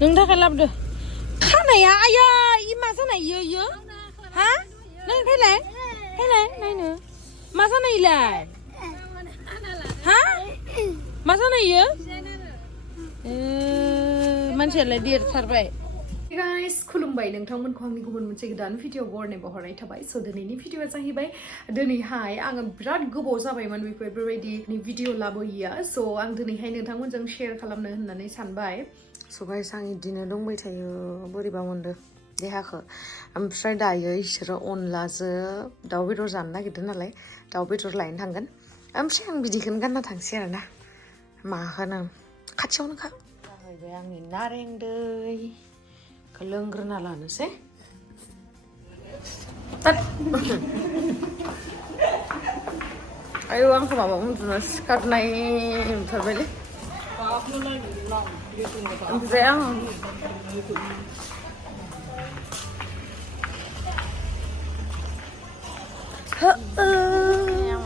नों थाखाय लाबोदो खानाया आया इ मा जानाय इयो हा नों फैलाय नायनो मा जानाय इलाय हा मा जानाय इयो मानसियालाय देरथारबाय गाइस खुलुमबाय नोंथांमोनखौ आंनि गुबुन मोनसे गोदान भिडिअ बरनाय थाबाय स' दिनैनि भिडिअआ जाहैबाय दिनैहाय आङो बिराद गोबाव जाबायमोन बेफोरबायदि भिडिअ लाबोयिया स' आं दिनैहाय नोंथांमोनजों शेयार खालामनो होननानै सानबाय स' गाइस आं इदिनो दंबाय थायो बोरैबा मोनदो देहाखौ ओमफ्राय दायो इसोरो अनलाजों दाउ बेदर जानो नागिरदों नालाय दाउ बेदर लायनो थांगोन ओमफ्राय आं बिदिखौनो गानना थांसै आरोना मा होनो खाथियावनोखा जाहैबाय आंनि नारें दै लोंग्रोना लानोसै आयौ आंखौ माबा उन्दुनो सिखारनाय मोनथारबायलै ओमफ्राय आं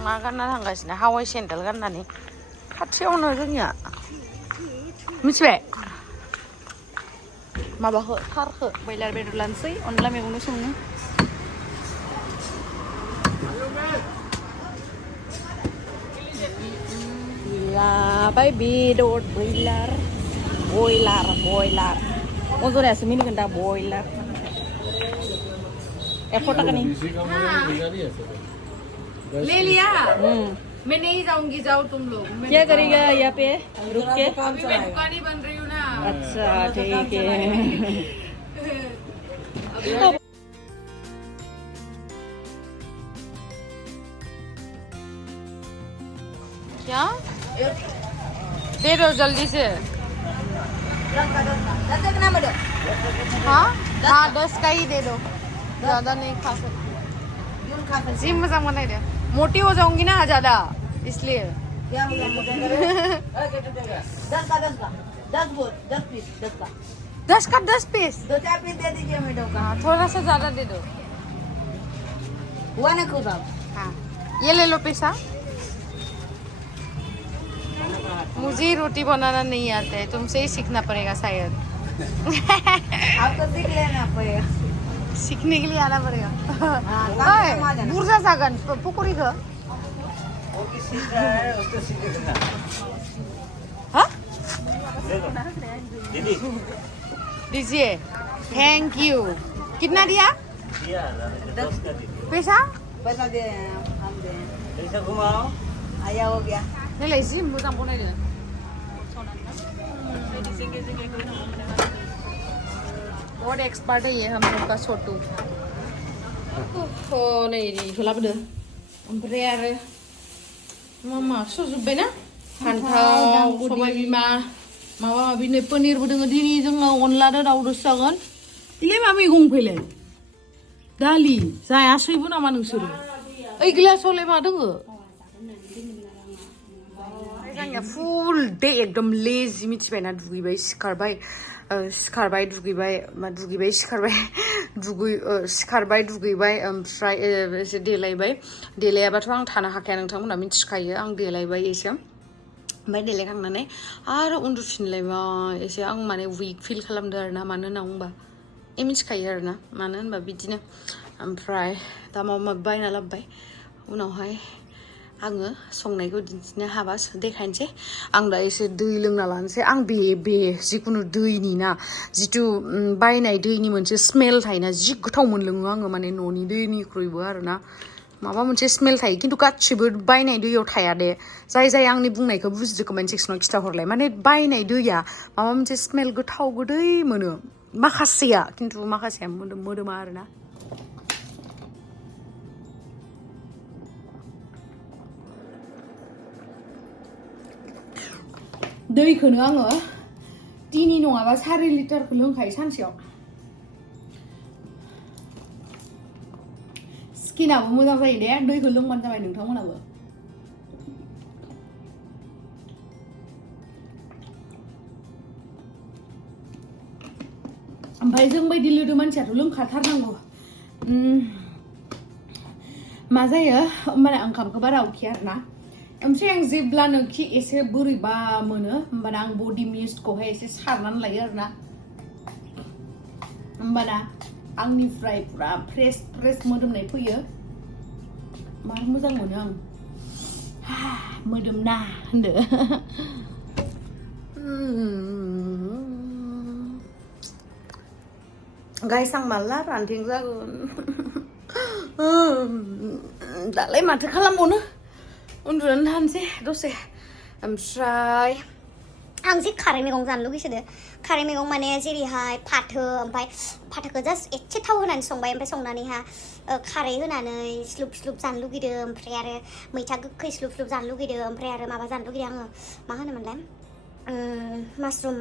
मा गानना थांगासिनो हावाइ सेन्देल गाननानै खाथियावनो जोंनिया मिथिबाय माबाखौ खारखौ बयलार बेदर लानोसै अनला मैगंनो संनो लाबाय बेदर बयलार अजरायासो मिनिगोन दा बयलार 100 टाकानि ले लिया मैं नहीं जाऊंगी जाओ तुम लोग क्या करेगा यहाँ पे रुक के अभी मैं दुकान ही बन रही हूँ ना अच्छा ठीक है क्या दे दो जल्दी से हाँ 10 का ही दे दो ज्यादा नहीं खा सकते जिम मजा बनाई दे मोटी हो जाऊंगी ना ज्यादा इसलिए 10 का 10 पीस 2-4 पीस दे दीजिए मैडम का थोड़ा सा ज्यादा दे दो हुआ ना खुद हाँ ये ले लो पैसा मुझे रोटी बनाना नहीं आता है तुमसे ही सीखना पड़ेगा शायद आपको सीख लेना पड़ेगा सीखने के लिए आना पड़ेगा बुर्जा जागन पकोड़ी का हाँ दीजिए थैंक यू कितना दिया पैसा दे हम दे पैसा घुमाओ आया हो गया नहीं लाइसी मुझे बोले नहीं बहुत एक्सपर्ट है ये हम लोग का छोटू नहीं लाबोदो ओमफ्राय आरो मा सुजुबबाय ना फान्थाव सबाय बिमा माबा माबि नै पनिरबो दङ दिनै जोङो अनलाजों दाउजोंसो जागोन इलाय मा मैगं फैलाय दालि जायासैबो नामा नोंसोरो ओइ गिलासावलाय मा दङ जोंनिया फुल डे एकदम लेजि मिथिबायना दुगैबाय सिखारबाय दुगैबाय ओमफ्राय एसे देलायाबाथ' आं थानो हाखाया नोंथांमोना मिथिखायो आं देलायबाय एसे ओमफ्राय देलायखांनानै आरो उन्दुफिनलायबाय एसे आं माने उइक फिल खालामदो आरोना मानो होनना बुंबा मिथिखायो आरोना मानो होनबा बिदिनो ओमफ्राय दा माबा माबि बायना लाबोबाय उनावहाय आङो संनायखौ दिन्थिनो हाबा देखायनोसै आं दा एसे दै लोंना लानोसै आं बे जिखुनु दैनि ना जिथु बायनाय दैनि मोनसे स्मेल थायोना जि गोथाव मोनलोङो आङो माने न'नि दैनिख्रुइबो आरोना माबा मोनसे स्मेल थायो खिन्थु गासिबो बायनाय दैयाव थाया दे जाय आंनि बुंनायखौ बुजिदो कमेन्ट सेक्सनाव खिथाहरलाय माने बायनाय दैया माबा मोनसे स्मेल गोथाव गोदै मोनो माखासेया खिन्थु माखासेया मोदोमा आरोना दैखौनो आङो तिनि नङाबा 4 लिटारखौ लोंखायो सानसेयाव स्किनाबो मोजां जायो दे दैखौ लोंबानो जाबाय नोंथांमोनाबो ओमफ्राय जों बायदि लोदो मानसियाथ' लोंखाथारनांगौ मा जायो होमबाना ओंखामखौ बारा उखैया आरोना ओमफ्राय आं जेब्लानोखि एसे बोरैबा मोनो होमबाना आं बडि मिस्टखौहाय एसे सारनानै लायो आरोना होमबाना आंनिफ्राय पुरा फ्रेश मोदोमनाय फैयो मार मोजां मोनो आं मोदोमना होनदो गाइस आं माला रानथिं जागोन दालाय माथो खालामबावनो उन्दुनानै थानोसै दसे ओमफ्राय आं जे खारै मैगं जानो लुगैसोदो खारै मैगं माने जेरैहाय फाथो ओमफ्राय फाथोखौ जास्ट एसे थाव होनानै संबाय ओमफ्राय संनानैहा खारै होनानै स्लुप जानो लुगैदों ओमफ्राय आरो मैथा गोखै स्लुप जानो लुगैदों ओमफ्राय आरो माबा जानो लुगैदों आङो मा होनोमोनलाय मासरुम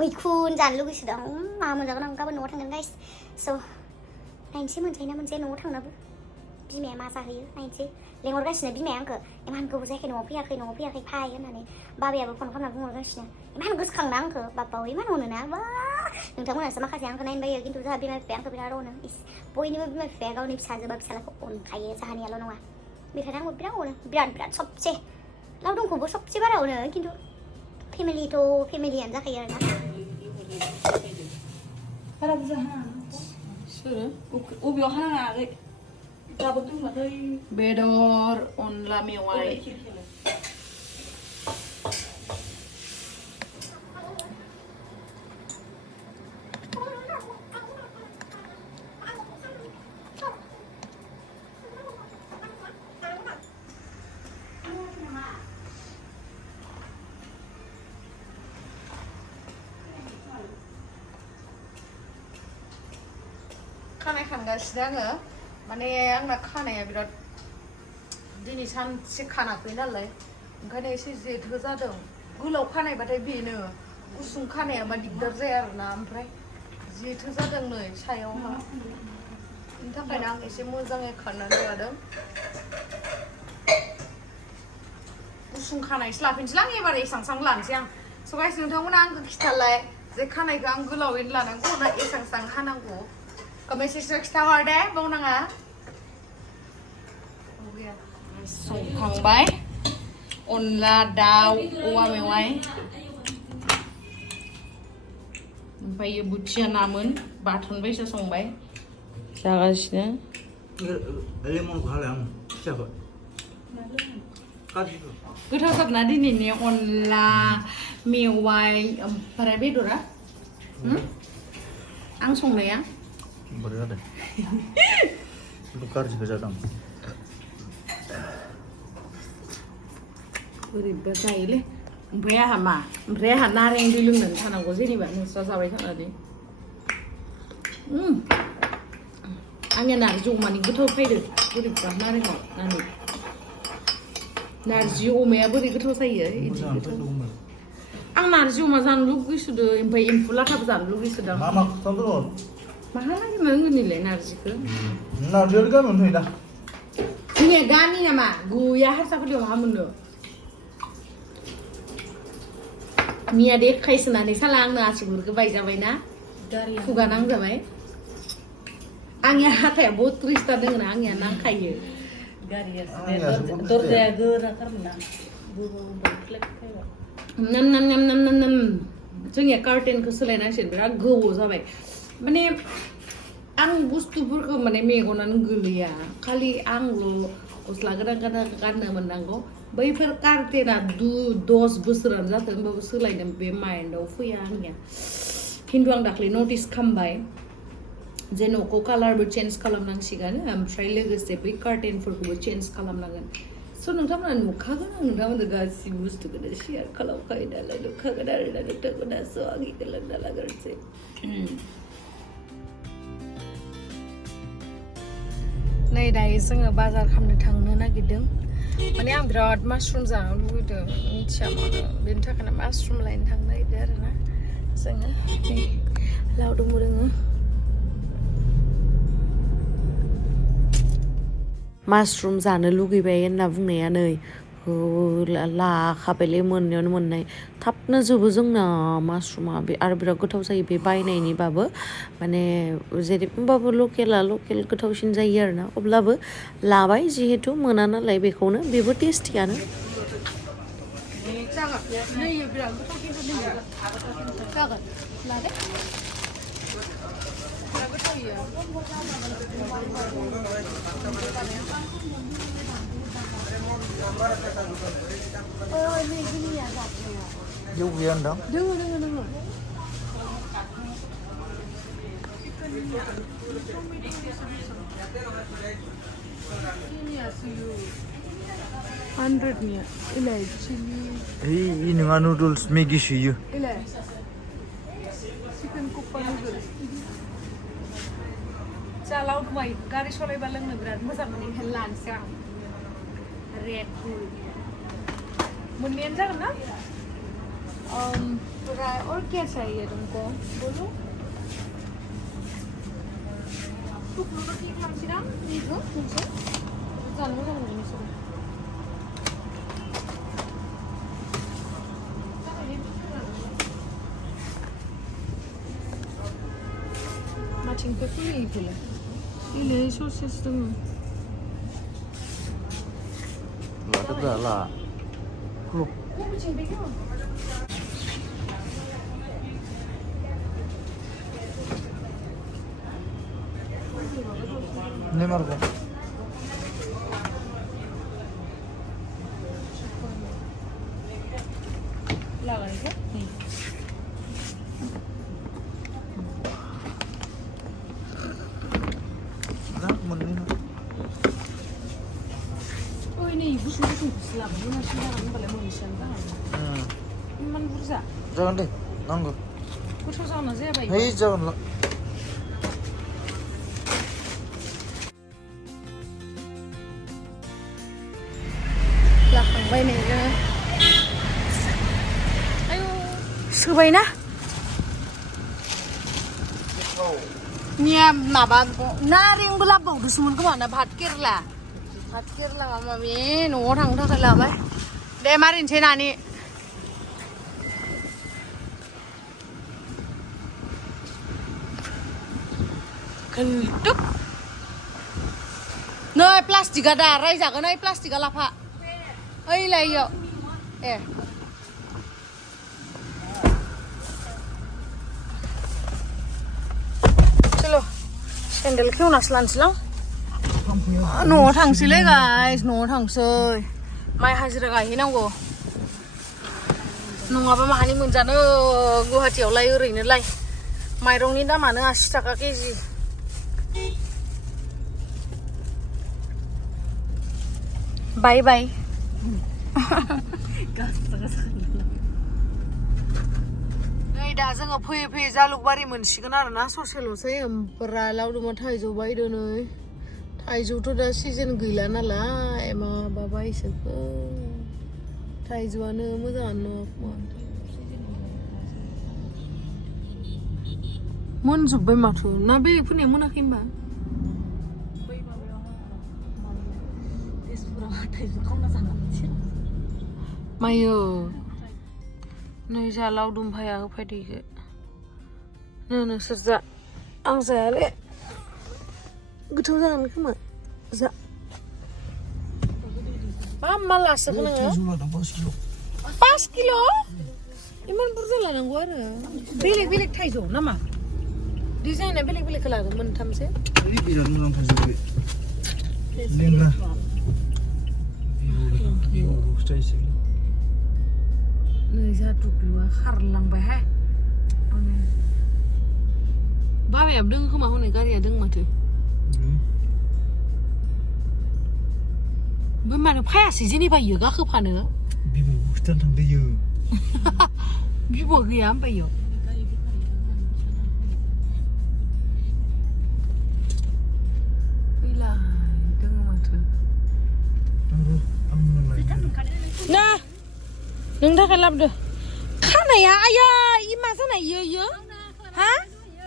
मैखुन जानो लुगैसोदों मा मोनजागोन आं गाबोन न'आव थांगोन गाइस स' नायनोसै मोनजायो ना मोनजाया न'आव थांनाबो बिमाया मा जाहोयो नायनोसै लेंहरगासिनो बिमाया आंखौ इमान गोबाव जायाखै न'आव फैयाखै फाय होननानै बाबायाबो फन खालामना बुंहरगासिनो इमान गोसोखांना आंखौ बाप्पा इमान अनोना बा नोंथांमोनासो माखासे आंखौ नायनो बायो खिन्थु जोंहा बिमा बिफाया आंखौ बिराद अनो बयनिबो बिमा बिफाया गावनि फिसाजो बा फिसालाखौ अनखायो जोंहानियाल' नङा बेखायनो आंबो बिराद अनो बिराद सबसे लावदुमखौबो सबसे बारा अनो खिन्थु फेमिलियानो जाखायो आरोना बारा बुरजा हानाङा सोरो अबेयाव हानाङा आगै दाबो दंलाखै बेदर अनला मेवाइ खानाय खानगासिनो आङो माने आंना खानाया बिराद दिनै सानसे खानाखै नालाय ओंखायनो एसे जेथो जादों गोलाव खानायबाथाय बेनो गुसुं खानायाबा दिगदार जाया आरोना ओमफ्राय जेथो जादों नै सायावहा बेनि थाखायनो आं एसे मोजाङै खाननानै लादों गुसुं खानायसो लाफिनसैलां एबार एसां लानोसै आं स' गाइस नोंथांमोना आंखौ खिथालाय जे खानायखौ आं गोलावैनो लानांगौ ना एसां हानांगौ कमेन्ट सेक्सनाव खिथाहर दे बावनाङा संखांबाय अनला दाउ औवा मेवाइ ओमफ्राय बुथिया नामोन बाथोन बायसा संबाय जागासिनो गोथाव जादोंना दिनैनि अनला मेवाइ ओमफ्राय बेदरा आं संनाया बोरै जादों गाज्रिबो जादों बोरैबा जायोलै ओमफ्राय आंहा नारें दै लोंनानै थानांगौ जेनेबा नोंस्रा जाबाय थानानै आंनिया नारजि अमानि गोथाव फैदो बोरैबा नारेंआव नानै नारजि अमाया बोरै गोथाव जायो इदि गोथाव आं नारजि अमा जानो लुगैसोदो ओमफ्राय एम्फौ लाथाबो जानो लुगैसोदों मा खोथाफोर माहा नागिरना होनिलाय नारजिखौ नारजिया गामियावनो थायो दा जोंनिया गामि नामा गैया हारसाफोरनियाव मा मोनो मिया देखायसोनानै साला आंनो आसिगुरखौ बायजाबायना खुगा नांजाबाय आंनिया हाथाया 32ता दङ ना आंनिया नांखायो दरजाया गोराथारमोन ना नाम जोंनिया कार्टेनखौ सोलायनांसिगोन बिराद गोबाव जाबाय माने आं बुस्थुफोरखौ माने मेगनानो गोलैया खालि आंल' गस्ला गोदान गाननो मोननांगौ बैफोर कार्टेना 10 बोसोरानो जाथों होमबाबो सोलायनो बे माइन्डआव फैया आंनिया खिन्थु आं दाख्लै नटिस खालामबाय जे न'खौ कालारबो चेन्ज खालामनांसिगोन ओमफ्राय लोगोसे बै कार्टेनफोरखौबो चेन्ज खालामनांगोन स' नोंथांमोना नुखागोन आं नोंथांमोननो गासिबो बुस्थुखौनो शेयार खालामखायो नालाय नुखागोन आरोना नोंथांमोना स' आं इखौ लोंना लाग्रोनोसै नै दायो जोङो बाजार खालामनो थांनो नागिरदों माने आं बिराद मासरुम जानो लुबैदों मिथिया मानो बेनि थाखायनो मासरुम लायनो थांनो नागिरदों आरोना जोङो नै लावदुम रोङो मासरुम जानो लुगैबाय होनना बुंनाया नै लाखाबायलै मोननायावनो मोननाय थाबनो जोबो जोंना मासरुमा आरो बिराद गोथाव जायो बे बायनायनिबाबो माने जेरैबाबो लकेल गोथावसिन जायो आरोना अब्लाबो लाबाय जिहेतु मोना नालाय बेखौनो बेबो टेस्टियानो बिराद गोथाव इयो Dâu ghiền đó. दोङो 100 niya. Ilay chili. Ini nga noodles Maggi suyu. Ilay. Chicken kukpa noodles. Chalaw dumay. Gari solay balang na birat. Masam ni helan siya. Red food. Mundian jangan na? और क्या चाहिए तुमको बोलो Macing ke pula itulah. Ini sosis tu. Lah tu dah lah. Klub. Kau macing begitu. Ini margo. Lawan ke? Ni. Dah mending. Oh ini ibu sudah selap. Ini nasi jangan boleh manusia dah. Mana bursa? Jangan deh, nanggu. Kursus sana saya baik. Hei jangan lah. Khulumbai ni je. Ayo. Subai na. Nia maba naring belap bau dusun ke mana bhat kirla. Bhat kirla mama mi no thang thak la bai. De marin che nani. Keltuk. Nơi plastic ada rai jaga nơi plastic ala pha. Ơi là yo. Chalo. Sandal क्यों नसलान सिलां? नो थांसैलै guys नो थांसै. माइ हाजिरा गायहैनांगौ. नङाबा माहानि मोनजानो गुवाहाटीयावलाय ओरैनोलाय माइरंनि दामानो 80 थाखा केजि. बाय बाय. नै दा जोङो फैयै फैयै जालुकबारि मोनसिगोन आरोना ससेल'सै ओमफ्राय लावदुमा थाइजौ बायदो नै थाइजौथ' दा सिजन गैला नालाय माबाबा इसोरखौ थाइजौआनो मोजाङानो मोनजोब्बाय माथो ना बेलेगफोरनिया मोनाखै होमबा मायो नै जा लावदुम भाया होफैदो इखो नोंसोर जा आं जायाले गोथाव जागोन खोमा जा मा लासोखो नोङो 5 किल' इमान बुरजा लानांगौ आरो बेलेग बेलेग थाइजौ नामा डिजाइना बेलेग बेलेगखौ लादों मोनथामसो बिराद मोजां थाइजौ बे लेंग्रा नै जा दुब्लिया खारलांबायहाय बाबायाबो दों खोमा हनै गारिया दों माथो बे मानो फायासै जेनेबा इयो गाखोफानो बिबौ भुटान थांदोयो बिबौ गैया ओमफ्राय इयाव फैलाय दोङो माथो ना नोंनि थाखाय लाबोदो खानाया आया इ मा जानाय इयो हा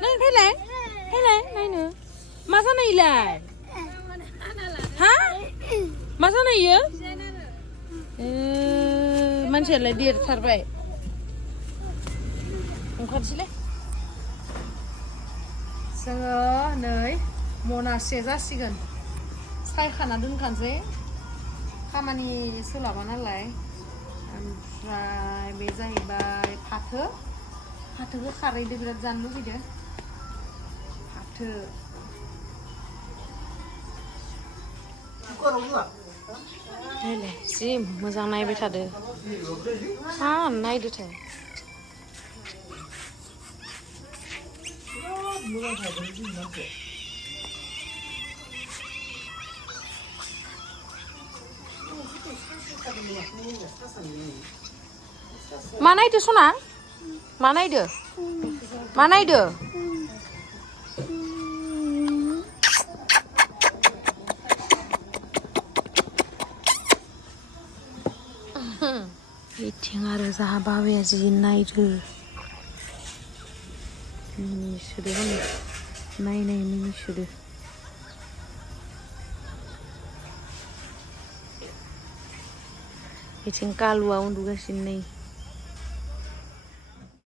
नों फैलाय नायनो मा जानाय इलाय हा मा जानाय इयो मानसियालाय देरथारबाय ओंखारसैलै जोङो नै मनासे जासिगोन सायखाना दोनखानोसै खामानि सोलाबा नालाय ओमफ्राय बे जाहैबाय फाथोखौ खारैदो बिराद जानो लुगैदो फाथो नायलाय जि मोजां नायबाय थादो नायदो थाय मा नायदो सना मा नायदो मा नायदो बिथिं आरो जाहा बाबाया जि नायदो मिनिसोदो हनै नायनाय मिनिसोदो बिथिं कालुआ उन्दुगासिनो नै